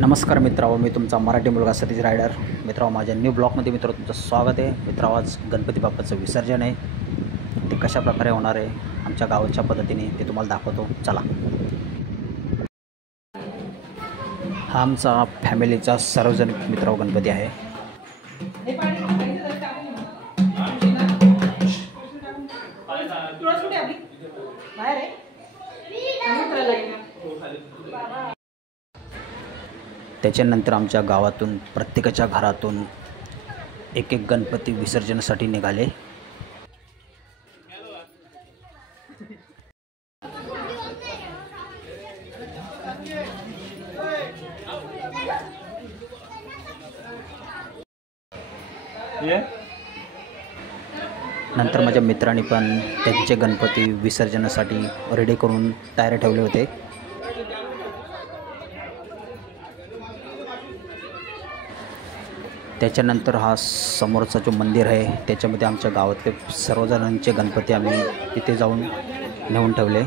नमस्कार मित्रांनो, मी तुमचा मराठी मुलगा सतीश रायडर. मित्रांनो, माझ्या न्यू ब्लॉगमध्ये तुमचं स्वागत आहे. मित्रांनो, आज गणपती बाप्पाचं विसर्जन आहे. ते कशा प्रकारे होणार आहे आमच्या गावाच्या पद्धतीने ते तुम्हाला दाखवतो. चला. हा आमचा फॅमिलीचा सार्वजनिक मित्रांनो गणपती आहे. त्याच्यानंतर आमच्या गावातून प्रत्येकाच्या घरातून एक एक गणपती विसर्जनासाठी निघाले. नंतर माझ्या मित्रांनी पण त्यांचे गणपती विसर्जनासाठी रेडी करून तयार ठेवले होते. त्याच्यानंतर हा समोरचा जो मंदिर आहे त्याच्यामध्ये आमच्या गावातले सर्वजणांचे गणपती आम्ही तिथे जाऊन नेऊन ठेवले.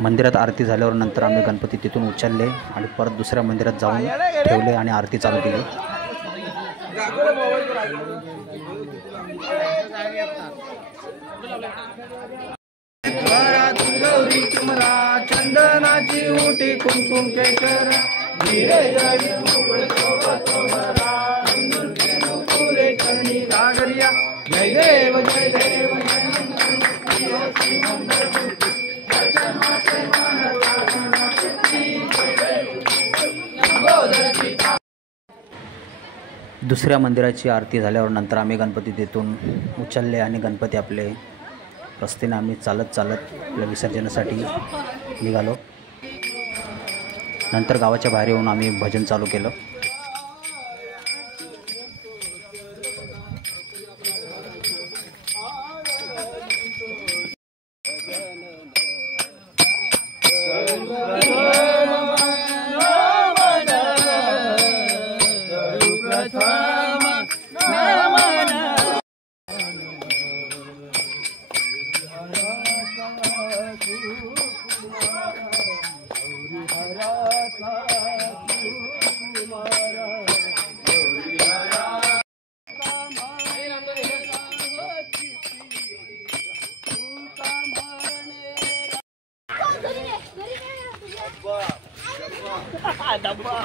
मंदिरात आरती झाल्यावर नंतर आम्ही गणपती तिथून उचलले आणि परत दुसऱ्या मंदिरात जाऊन ठेवले आणि आरती चालू केली. चंदनाची उटी कुंकुम केशर जय देव जय देव दुसऱ्या मंदिराची आरती झाल्यावर नंतर आम्ही गणपती तिथून उचलले आणि गणपती आपले रस्त्याने आम्ही चालत आपल्या विसर्जनासाठी निघालो. नंतर गावाच्या बाहेर येऊन आम्ही भजन चालू केलं.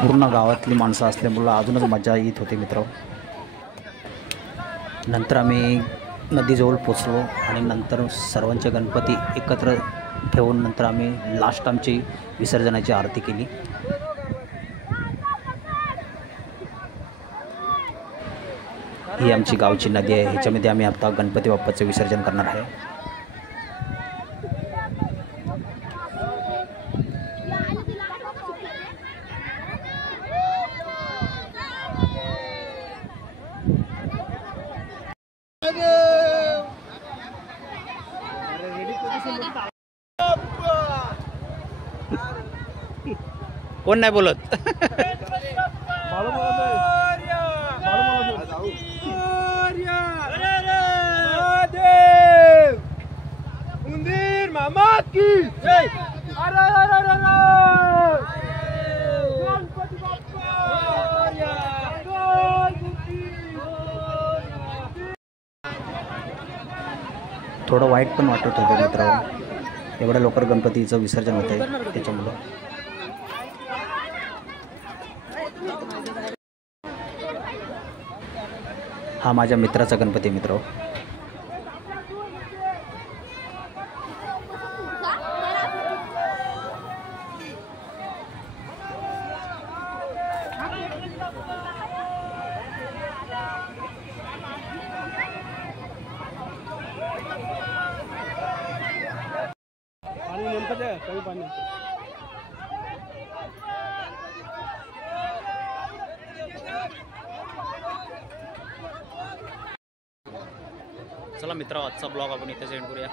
पूर्ण गावातली माणसं असल्यामुळं अजूनच मजा येत होती मित्र. नंतर आम्ही नदीजवळ पोचलो आणि नंतर सर्वांचे गणपती एकत्र ठेवून नंतर आम्ही लास्ट आमची विसर्जनाची आरती केली. ही आमची गावची नदी आहे. ह्याच्यामध्ये आम्ही आता गणपती बाप्पाचं विसर्जन करणार आहे. कोण नाही बोलत. उंदीर मामा की जय. गणपती बाप्पा. थोडं वाईट पण वाटत होतं मित्र. एवढ्या लवकर गणपतीचं विसर्जन होतं आहे त्याच्यामुळं. हा माझ्या मित्राचा गणपती मित्र. पाणी नेमकं द्या काही पाणी. चला मित्र, आजचा ब्लॉग आपण इथे एंड करूया.